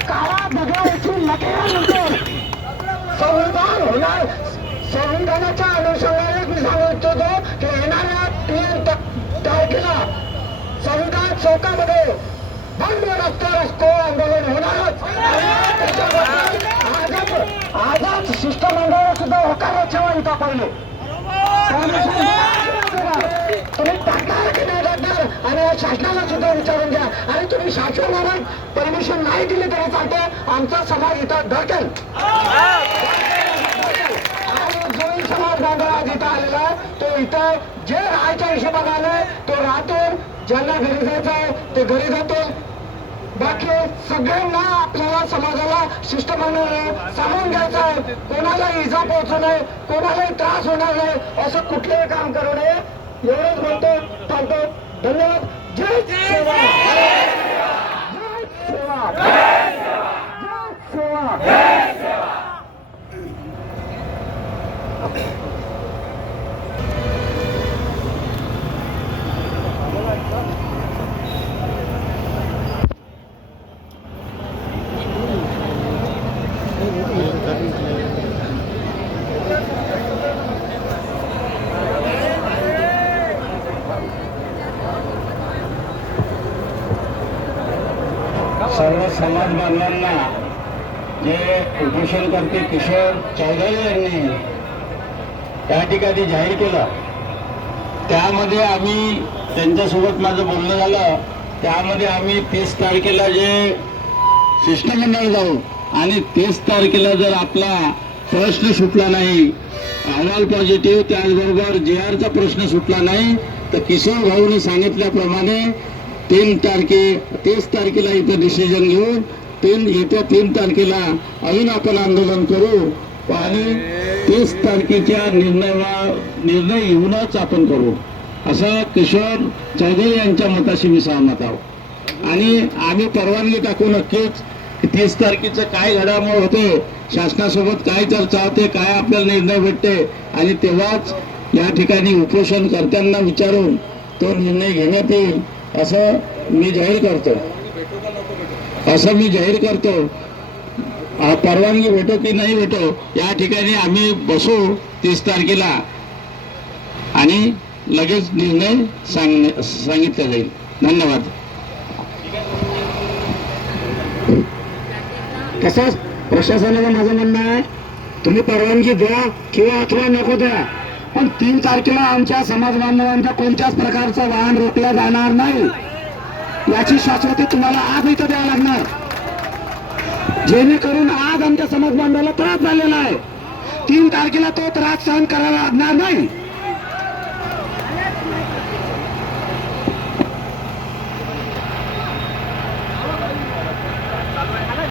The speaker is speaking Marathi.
काळा दगडाची लकेल्यानंतर संविधान होणार संविधानाच्या अनुषंगाने मी सांगू इच्छितो की येणाऱ्या तीन तारखेला संविधान चौकामध्ये बंद रस्ते रस्ते आंदोलन होणारच आजच शिष्टमंडळ सुद्धा होकार ठेवा पहिले तुम्ही टाका आणि शासनाला सुद्धा विचारून घ्या. आणि तुम्ही शासनाला परमिशन नाही दिली तरी चालतं आमचा समाज इथं धडकेल. आणि समाज बांधव जिथं आलेला तो इथं जे राहायच्या हिशोबाने आलाय तो राहतो ज्यांना घरी जायचं आहे ते घरी जातो. बाकी सगळ्यांना आपल्याला समाजाला शिष्टमंडळ सांगून घ्यायचं आहे. कोणाला इजा पोहोचू नये कोणालाही त्रास होणार नाही. असं कुठलंही काम करू नये. एवढंच म्हणतो थांबतो धन्यवाद जय सेवा जय सेवा जय सेवा सर्व समाज बांधवांना जे उपोषणकर्ते किशोर चौधरी यांनी त्या ठिकाणी जाहीर केलं. त्यामध्ये आम्ही त्यांच्यासोबत माझं बोलणं झालं. त्यामध्ये आम्ही तीस तारखेला जे शिष्टमंडळ जाऊ आणि तीस तारखेला जर आपला प्रश्न सुटला नाही अहवाल पॉझिटिव्ह त्याचबरोबर जे आरचा प्रश्न सुटला नाही तर किशोर भाऊने सांगितल्याप्रमाणे तीन तारखे तीस तारखेला इथं डिसिजन घेऊन तीन येत्या तीन तारखेला अजून आपण आंदोलन करू आणि तीस तारखेच्या निर्णय निर्णय येऊनच आपण करू. असं किशोर चौधरी यांच्या मताशी मी सहमत आहोत आणि आम्ही परवानगी टाकू नक्कीच की तीस तारखेचं काय घडामोड होते शासनासोबत काय चर्चा होते काय आपल्याला निर्णय भेटते आणि तेव्हाच या ठिकाणी उपोषणकर्त्यांना विचारून तो निर्णय घेण्यात येईल. असं मी जाहीर करतो. असं मी जाहीर करतो. परवानगी भेटो की नाही भेटो या ठिकाणी आम्ही बसू तीस तारखेला. आणि लगेच निर्णय सांगणे सांगितला जाईल. धन्यवाद. तसंच प्रशासनाला माझं म्हणणं आहे तुम्ही परवानगी द्या किंवा अथवा नको द्या. पण तीन तारखेला आमच्या समाज बांधवांच्या कोणत्याच प्रकारचं वाहन रोखलं जाणार नाही. याची शाश्वती तुम्हाला आज इथं द्यावं लागणार. जेणेकरून आज आमच्या समाज बांधवाला त्रास झालेला आहे. तीन तारखेला तो त्रास सहन करायला लागणार नाही.